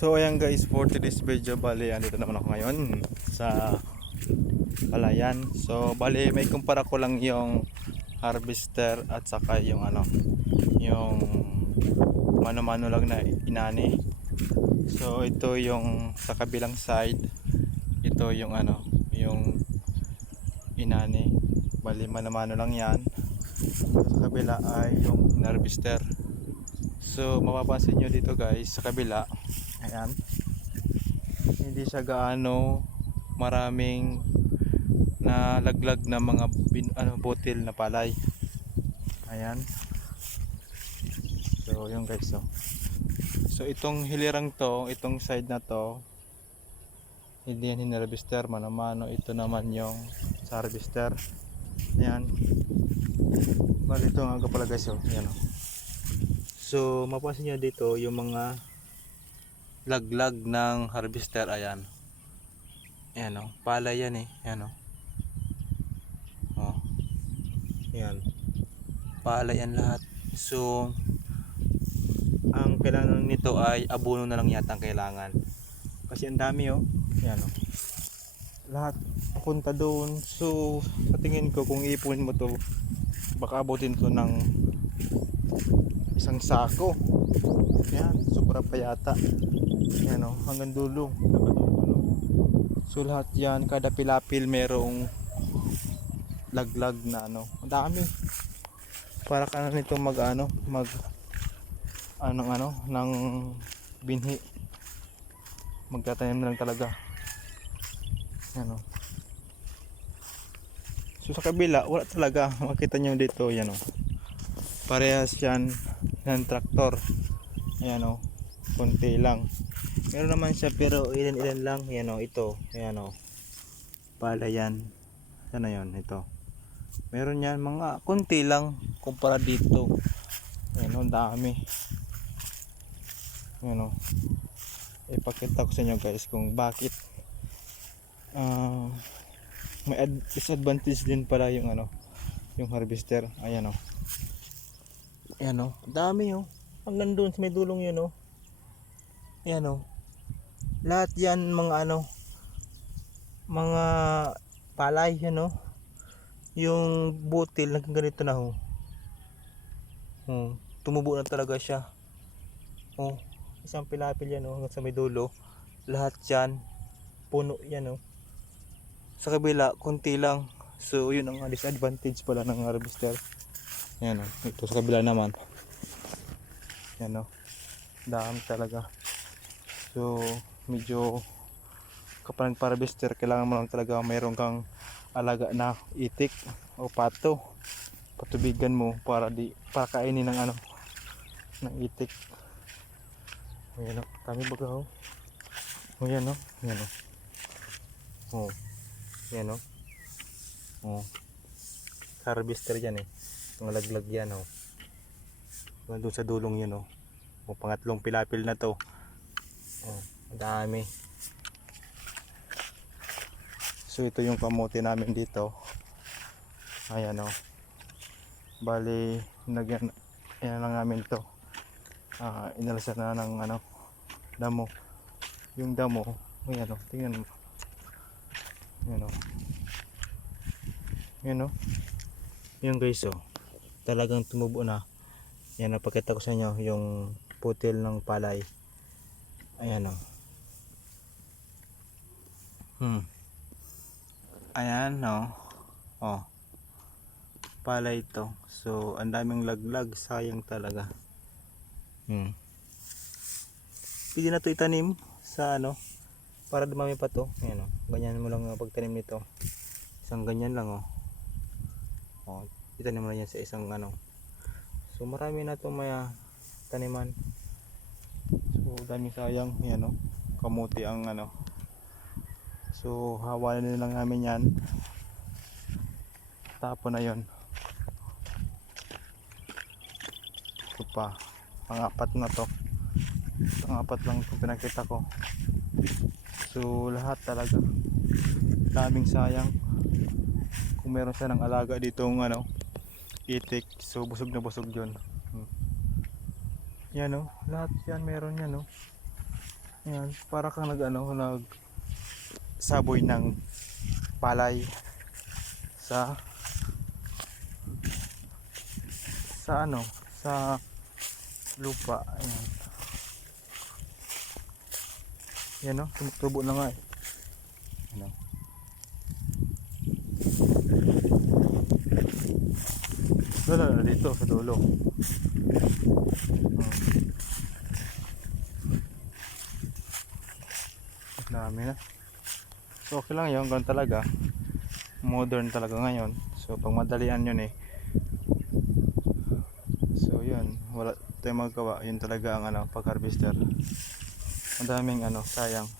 So ayan guys, for today's video, bali andito naman ako ngayon sa Palayan. So bali may kumpara ko lang yung harvester at saka yung ano, yung mano-mano lang na inani. So ito yung sa kabilang side, ito yung ano, yung inani. Bali mano-mano lang yan. Sa kabila ay yung harvester. So mapapansin nyo dito guys sa kabila Ayan. Hindi siya gaano maraming nalaglag na mga bin, ano, botil na palay. Ayan. So, yung guys, so. So, itong hilirang to, itong side na to, hindi yan hinarvester, mano-mano. Ito naman yung harvester. Ayan. Bali, ito nga pala guys, so. Ayan, oh. So, mapapansin nyo dito yung mga laglag ng harvester. Ayan. Ayan o pala yan eh. Ayan o oh. ayan. Pala yan lahat. So ang kailangan nito ay abono na lang yata ang kailangan. Kasi ang dami oh. Ayan o lahat papunta doon. So sa tingin ko kung ipunin mo to baka abutin to ng isang sako yan sobra pa yata yan o, hanggang dulo. So lahat yan, kada pilapil merong laglag na ano. Ang dami. Para ka na nito mag ano, mag anong ano, ng binhi. Magtatanim na lang talaga. Yan o. So sa kabila, wala talaga. Makita nyo dito, yan o. Parehas yan ng traktor. Ayan o. Konti lang. Meron naman siya pero ilan ilan lang. Yan o ito. Yan o pala yan. Sana yon ito. Meron yan mga konti lang kumpara dito. Yan o dami. Yan o ipakita ko sa inyo guys kung bakit ah may ad- disadvantage din pala yung ano yung harvester. Ayan o ayan o dami o hanggang doon sa may dulong yun o ayan o lahat yan mga ano mga palay ano yung butil naging ganito na ho oh, tumubo na talaga siya. Oh, isang pilapil yan oh, hanggang sa may dulo. Lahat yan puno yan oh. sa kabila konti lang. So yun ang disadvantage pala ng harvester yan oh, ito sa kabila naman. Yan oh, dami talaga. So medyo kapag nagparabester kailangan mo lang talaga mayroon kang alaga na itik o pato. Patubigan mo para di para kainin ng ano ng itik. Ayan o kami baga o o yan o yan o o yan o o harvester yan eh mga laglag yan o doon sa dulong yan o o pangatlong pilapil na to. Oh dami. So ito yung kamote namin dito. Ayan o bali nagyan yan lang namin to. Ah inalasan na ng ano damo. Yung damo ayan o tingnan mo. Ayan o ayan o yun guys o talagang tumubo na yan napakita ko sa inyo yung putil ng palay ayan o Hmm. Ayan, no. Oh. Pala ito. So, ang daming laglag. Sayang talaga. Hmm. Pwede na to itanim sa ano para dumami pa to. Ayan, oh. Ganyan mo lang ang pagtanim nito. Isang ganyan lang, oh. Oh, itanim lang yan sa isang ano. So, marami na to maya taniman. So, daming sayang. Ayan, oh. Kamuti ang ano So hawalan na lang namin yan. Tapon na yon. Ito pa. Pangapat na to. Pangapat lang ito pinakita ko. So lahat talaga. Daming sayang. Kung meron siya ng alaga ditong ano, itik. So busog na busog yun. Hmm. Yan o. Oh, lahat yan meron yan o. Oh. Ayan, para kang nag ano, nag saboy ng palay sa sa ano, sa lupa. Ayan. Yan o, tumutubo na nga eh. Ano? Wala na dito sa dulo. Hmm. Dami na. So okay lang yun, ganun talaga. Modern talaga ngayon. So pag madalian yun eh. So yun, wala tayong magagawa. Yun talaga ang ano, pag harvester. Ang daming ano, sayang.